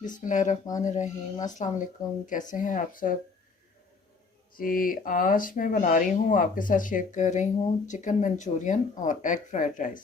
बिस्मिल्लाहिर्रहमानिर्रहीम। अस्सलाम वालेकुम। कैसे हैं आप सब जी। आज मैं बना रही हूँ, आपके साथ शेयर कर रही हूँ चिकन मंचूरियन और एग फ्राइड राइस।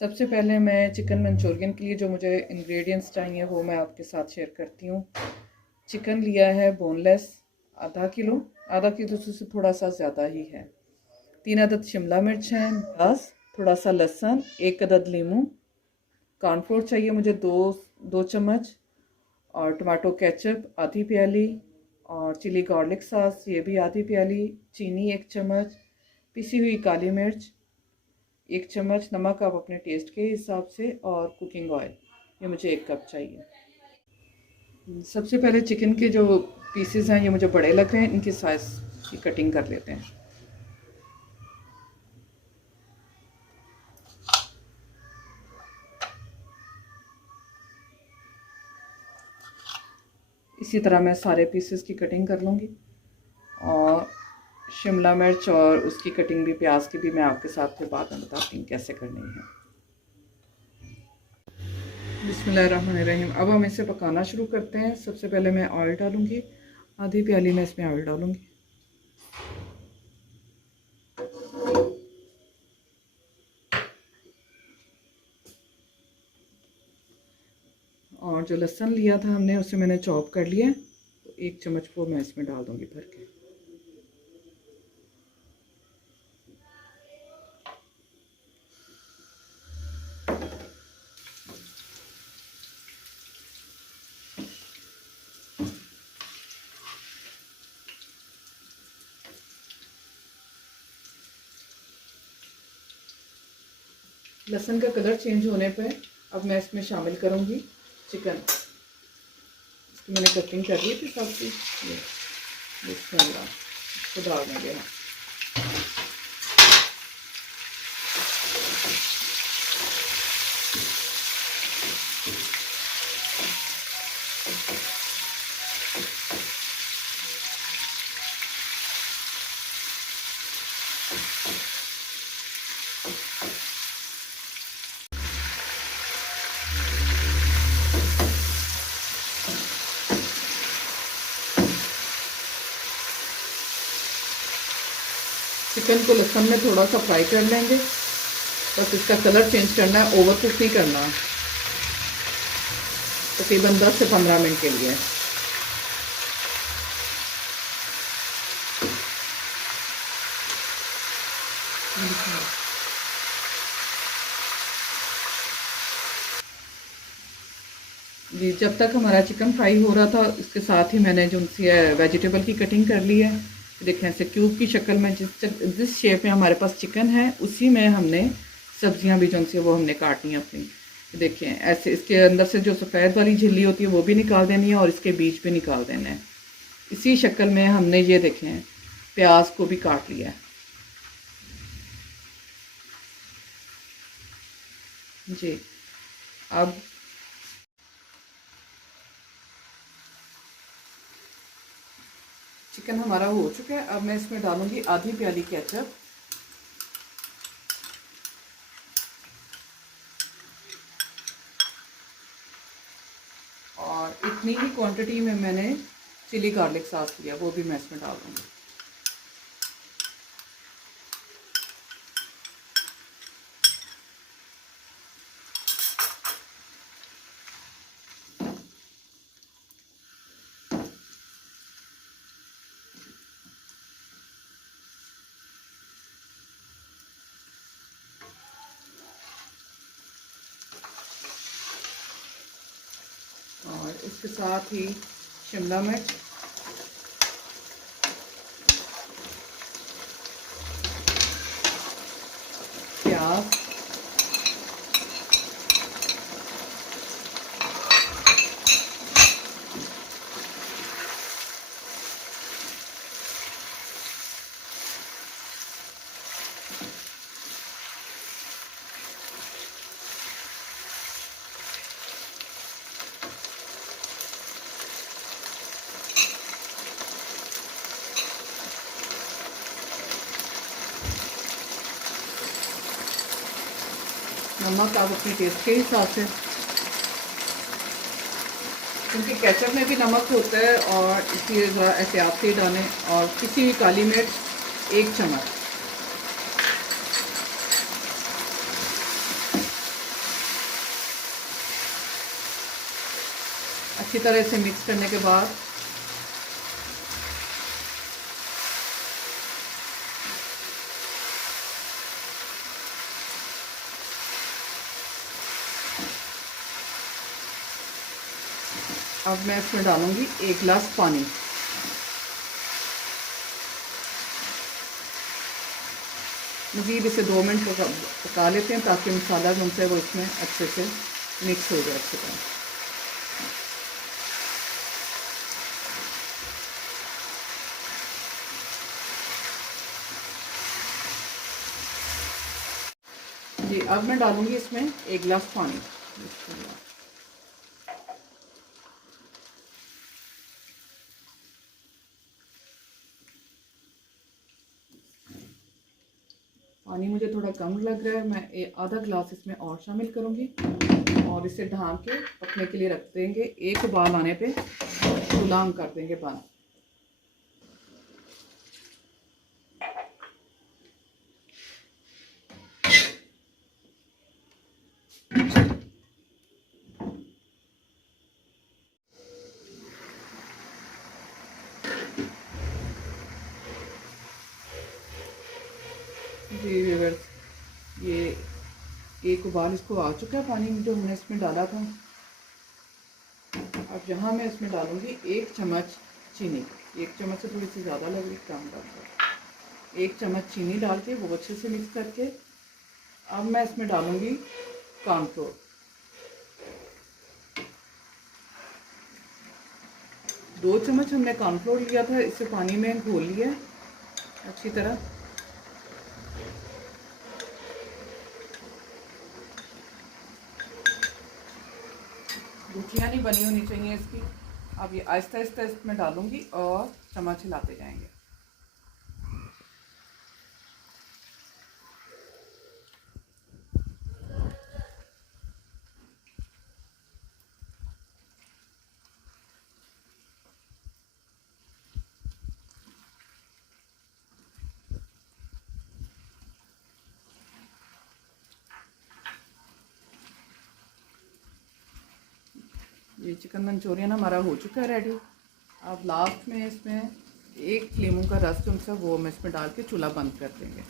सबसे पहले मैं चिकन मंचूरियन के लिए जो मुझे इंग्रेडिएंट्स चाहिए वो मैं आपके साथ शेयर करती हूँ। चिकन लिया है बोनलेस आधा किलो से थोड़ा सा ज़्यादा ही है। 3 अदद शिमला मिर्च हैं, प्याज, थोड़ा सा लहसुन, 1 अदद लीमू, कॉर्नफ्लोर चाहिए मुझे दो चम्मच, और टमाटो केचप आधी प्याली, और चिली गार्लिक सॉस ये भी आधी प्याली, चीनी 1 चम्मच, पिसी हुई काली मिर्च 1 चम्मच, नमक आप अपने टेस्ट के हिसाब से, और कुकिंग ऑयल ये मुझे 1 कप चाहिए। सबसे पहले चिकन के जो पीसेस हैं ये मुझे बड़े लग रहे हैं, इनकी साइज़ की कटिंग कर लेते हैं। इसी तरह मैं सारे पीसेस की कटिंग कर लूँगी, और शिमला मिर्च और उसकी कटिंग भी, प्याज की भी मैं आपके साथ फिर बाद में बताती हूँ कैसे करनी है। बिस्मिल्लाहिर्रहमानिर्रहीम। अब हम इसे पकाना शुरू करते हैं। सबसे पहले मैं ऑयल डालूँगी, आधी प्याली में इसमें ऑयल डालूँगी, और जो लहसुन लिया था हमने उसे मैंने चॉप कर लिया, तो 1 चम्मच वो मैं इसमें डाल दूँगी भर के। लहसुन का कलर चेंज होने पर अब मैं इसमें शामिल करूँगी चिकन। इसकी मैंने कटिंग कर ली थी सबकी, ये इसको डाल देंगे हम। चिकन को लहसुन में थोड़ा सा फ्राई कर लेंगे, बस इसका कलर चेंज करना है, ओवर कुक नहीं करना, तकरीबन 10 से 15 मिनट के लिए। जी, जब तक हमारा चिकन फ्राई हो रहा था इसके साथ ही मैंने जो सी वेजिटेबल की कटिंग कर ली है। देखें ऐसे क्यूब की शक्ल में, जिस शेप में हमारे पास चिकन है उसी में हमने सब्जियां भी जो सी वो हमने काटनी है अपनी। देखें ऐसे इसके अंदर से जो सफ़ेद वाली झिल्ली होती है वो भी निकाल देनी है, और इसके बीज भी निकाल देना है। इसी शक्ल में हमने ये देखें प्याज को भी काट लिया है जी। अब चिकन हमारा हो चुका है। अब मैं इसमें डालूंगी आधी प्याली केचप, और इतनी ही क्वांटिटी में मैंने चिली गार्लिक सॉस लिया, वो भी मैं इसमें डाल दूँगी। और इसके साथ ही शिमला मिर्च, प्याज, नमक आप अपने टेस्ट के हिसाब से, क्योंकि केचप में भी नमक होता है और इसलिए ज़रा एहतियात से डालें। और किसी भी काली मिर्च 1 चम्मच। अच्छी तरह से मिक्स करने के बाद अब मैं इसमें डालूंगी 1 गिलास पानी। मज़ीद इसे 2 मिनट पका लेते हैं ताकि मसाला जो है वो इसमें अच्छे से मिक्स हो जाए अच्छी तरह। जी अब मैं डालूंगी इसमें 1 गिलास पानी। पानी मुझे थोड़ा कम लग रहा है, मैं आधा गिलास इसमें और शामिल करूंगी और इसे ढाँक के पकने के लिए रख देंगे। एक उबाल आने पे चूल्हा ऑन कर देंगे बंद। जी व्यूअर्स, ये एक उबाल इसको आ चुका है पानी जो हमने इसमें डाला था। अब यहाँ मैं इसमें डालूंगी 1 चम्मच चीनी। 1 चम्मच से थोड़ी सी ज़्यादा लग रही, कम डाल 1 चम्मच चीनी डाल के वो अच्छे से मिक्स करके अब मैं इसमें डालूंगी कॉर्नफ्लोर। 2 चम्मच हमने कॉर्नफ्लोर लिया था, इसे पानी में घोल लिया अच्छी तरह। गुठलियाँ नहीं बनी होनी चाहिए इसकी। अब ये आहिस्ता आहिस्ता इसमें डालूंगी और चम्मच हिलाते जाएंगे। ये चिकन मंचूरियन हमारा हो चुका है रेडी। अब लास्ट में इसमें 1 नींबू का रस जो है वो हम इसमें डाल के चूल्हा बंद कर देंगे।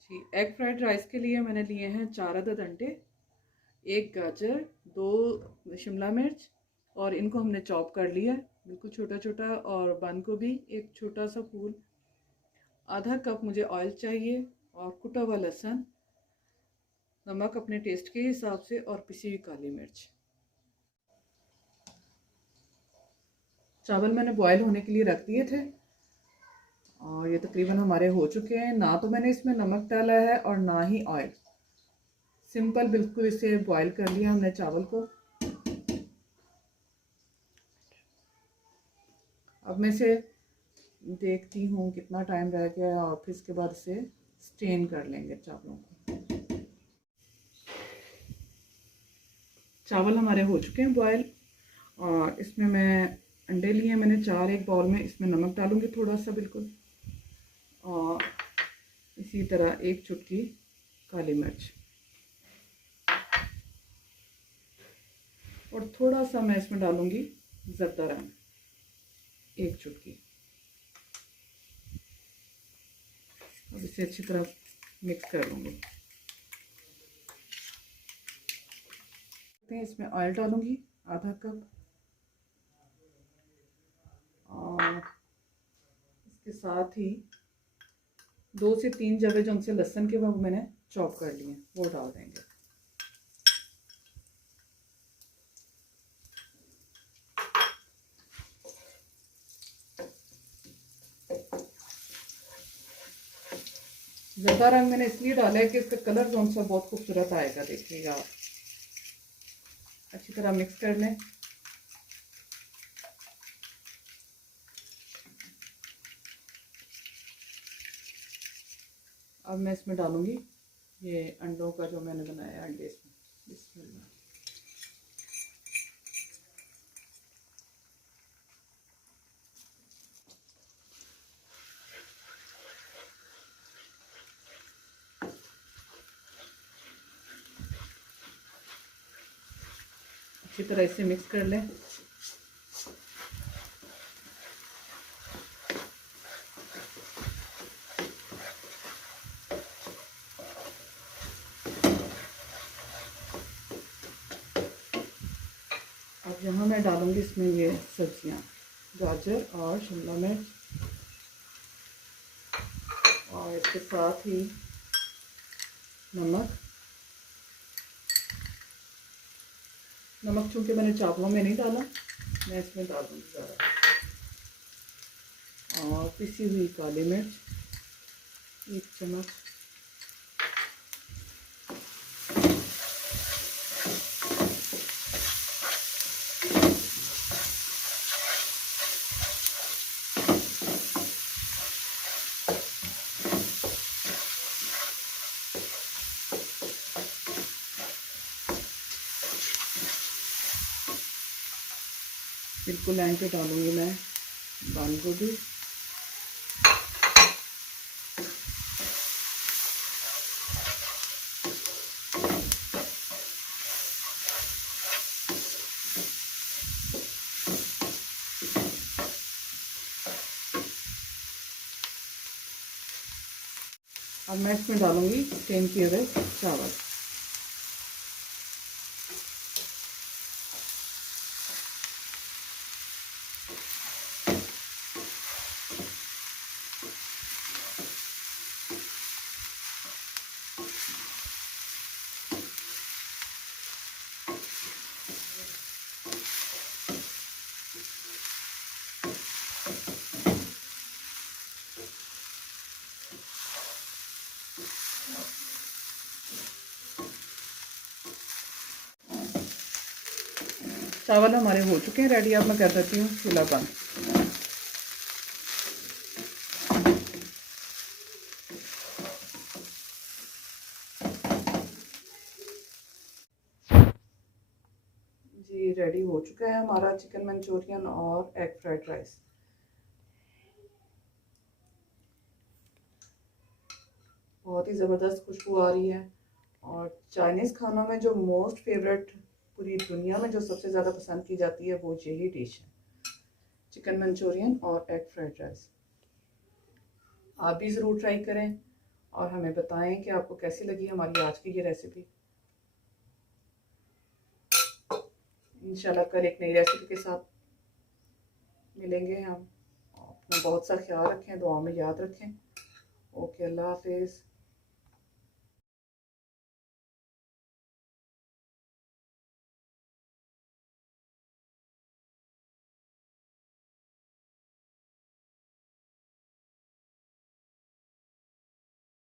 जी एग फ्राइड राइस के लिए मैंने लिए हैं 4 अदद अंडे, 1 गाजर, 2 शिमला मिर्च और इनको हमने चॉप कर लिया बिल्कुल छोटा छोटा। और बंद गोभी 1 छोटा सा फूल, आधा कप मुझे ऑयल चाहिए और कुटा हुआ लहसुन, नमक अपने टेस्ट के हिसाब से और पिसी हुई काली मिर्च। चावल मैंने बॉयल होने के लिए रख दिए थे और ये तकरीबन हमारे हो चुके हैं। ना तो मैंने इसमें नमक डाला है और ना ही ऑयल, सिंपल बिल्कुल इसे बॉयल कर लिया हमने चावल को। अब मैं इसे देखती हूँ कितना टाइम रह गया और फिर इसके बाद इसे स्टेन कर लेंगे चावलों को। चावल हमारे हो चुके हैं बॉयल और इसमें मैं अंडे लिए मैंने 4 एक बाउल में। इसमें नमक डालूंगी थोड़ा सा बिल्कुल और इसी तरह 1 चुटकी काली मिर्च और थोड़ा सा मैं इसमें डालूंगी ज़रदा रंग 1 चुटकी। और इसे अच्छी तरह मिक्स कर लूँगी। इसमें ऑयल डालूंगी आधा कप और इसके साथ ही 2 से 3 जवे जो उनसे लहसुन के वो मैंने चॉप कर लिए वो डाल देंगे। ज़रदा रंग मैंने इसलिए डाला है कि इसका कलर जो सा बहुत खूबसूरत आएगा, देखिएगा। अच्छी तरह मिक्स कर लें। अब मैं इसमें डालूँगी ये अंडों का जो मैंने बनाया अंडे इसमें। बिस्मिल्लाह। अच्छी तरह इसे मिक्स कर लें। अब यहाँ मैं डालूँगी इसमें ये सब्जियाँ, गाजर और शिमला मिर्च, और इसके साथ ही नमक। नमक चूँकि मैंने चावलों में नहीं डाला, मैं इसमें डाल दूँगी ज़्यादा। और पिसी हुई काली मिर्च 1 चम्मच। बिल्कुल एंड पे डालूँगी मैं बंद गोभी। अब मैं इसमें डालूँगी स्टीम किए हुए चावल। चावल हमारे हो चुके हैं रेडी। अब मैं कर देती हूँ चूल्हा बंद। जी रेडी हो चुका है हमारा चिकन मंचूरियन और एग फ्राइड राइस। बहुत ही ज़बरदस्त खुशबू आ रही है। और चाइनीज़ खानों में जो मोस्ट फेवरेट पूरी दुनिया में जो सबसे ज़्यादा पसंद की जाती है वो यही डिश है, चिकन मंचूरियन और एग फ्राइड राइस। आप भी ज़रूर ट्राई करें और हमें बताएं कि आपको कैसी लगी हमारी आज की ये रेसिपी। इंशाल्लाह कल एक नई रेसिपी के साथ मिलेंगे हम। अपना बहुत सा ख्याल रखें, दुआ में याद रखें। ओके, अल्लाह हाफिज़।